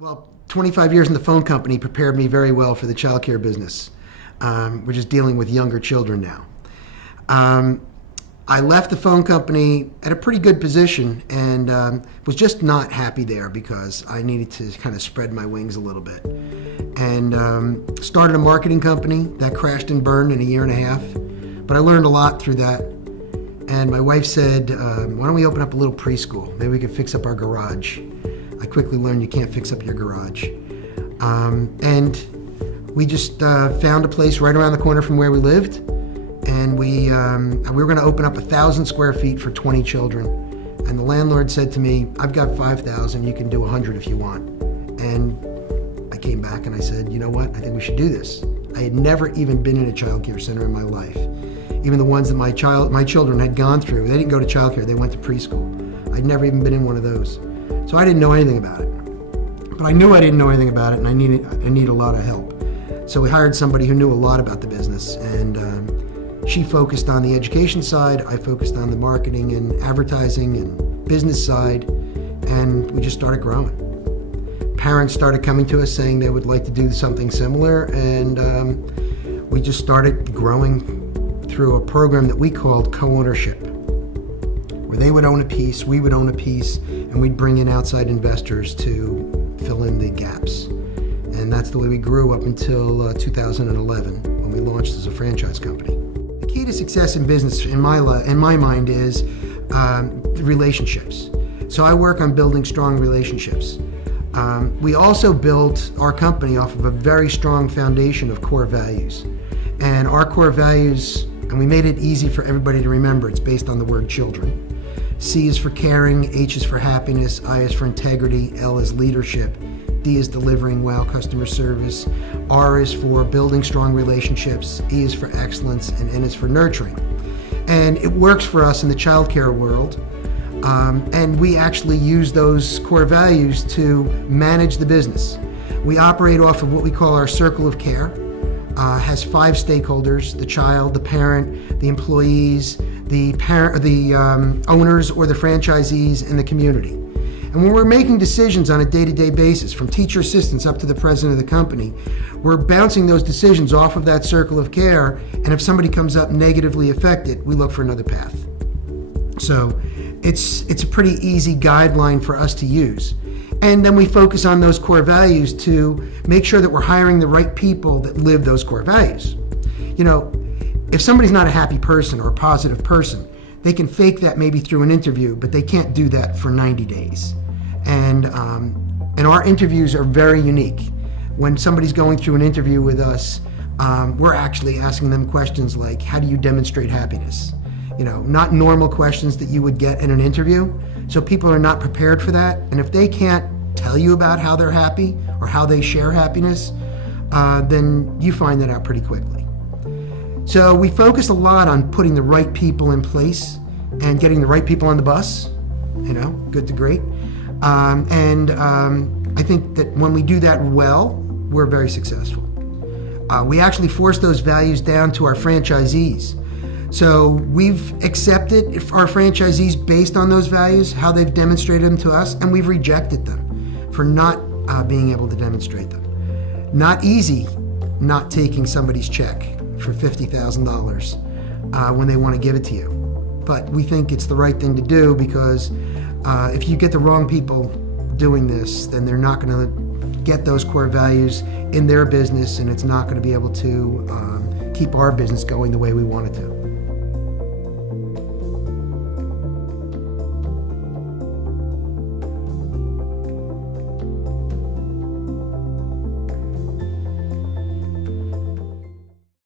Well, 25 years in the phone company prepared me very well for the childcare business. We're just dealing with younger children now. I left the phone company at a pretty good position and was just not happy there because I needed to kind of spread my wings a little bit. And started a marketing company that crashed and burned in a year and a half. But I learned a lot through that. And my wife said, why don't we open up a little preschool? Maybe we could fix up our garage. I quickly learned you can't fix up your garage. And we just found a place right around the corner from where we lived. And we were going to open up 1,000 square feet for 20 children. And the landlord said to me, I've got 5,000, you can do 100 if you want. And I came back and I said, you know what, I think we should do this. I had never even been in a child care center in my life. Even the ones that my children had gone through, they didn't go to child care, they went to preschool. I'd never even been in one of those. So I didn't know anything about it. But I knew I didn't know anything about it, and I needed a lot of help. So we hired somebody who knew a lot about the business, and she focused on the education side, I focused on the marketing and advertising and business side, and we just started growing. Parents started coming to us saying they would like to do something similar, and we just started growing through a program that we called co-ownership, where they would own a piece, we would own a piece, and we'd bring in outside investors to fill in the gaps. And that's the way we grew up until 2011, when we launched as a franchise company. The key to success in business, in my mind, is relationships. So I work on building strong relationships. We also built our company off of a very strong foundation of core values. And our core values, and we made it easy for everybody to remember, it's based on the word children. C is for caring, H is for happiness, I is for integrity, L is leadership, D is delivering wow customer service, R is for building strong relationships, E is for excellence, and N is for nurturing. And it works for us in the childcare world. And we actually use those core values to manage the business. We operate off of what we call our circle of care. Has 5 stakeholders: the child, the parent, the employees, the owners or the franchisees, and the community. And when we're making decisions on a day-to-day basis, from teacher assistants up to the president of the company, we're bouncing those decisions off of that circle of care, and if somebody comes up negatively affected, we look for another path. So it's a pretty easy guideline for us to use. And then we focus on those core values to make sure that we're hiring the right people that live those core values. You know, if somebody's not a happy person or a positive person, they can fake that maybe through an interview, but they can't do that for 90 days. And our interviews are very unique. When somebody's going through an interview with us, we're actually asking them questions like, how do you demonstrate happiness? You know, not normal questions that you would get in an interview. So people are not prepared for that. And if they can't tell you about how they're happy or how they share happiness, then you find that out pretty quickly. So we focus a lot on putting the right people in place and getting the right people on the bus, you know, good to great. I think that when we do that well, we're very successful. We actually force those values down to our franchisees. So we've accepted our franchisees based on those values, how they've demonstrated them to us, and we've rejected them for not being able to demonstrate them. Not easy not taking somebody's check for $50,000 when they want to give it to you. But we think it's the right thing to do because if you get the wrong people doing this, then they're not going to get those core values in their business, and it's not going to be able to keep our business going the way we want it to.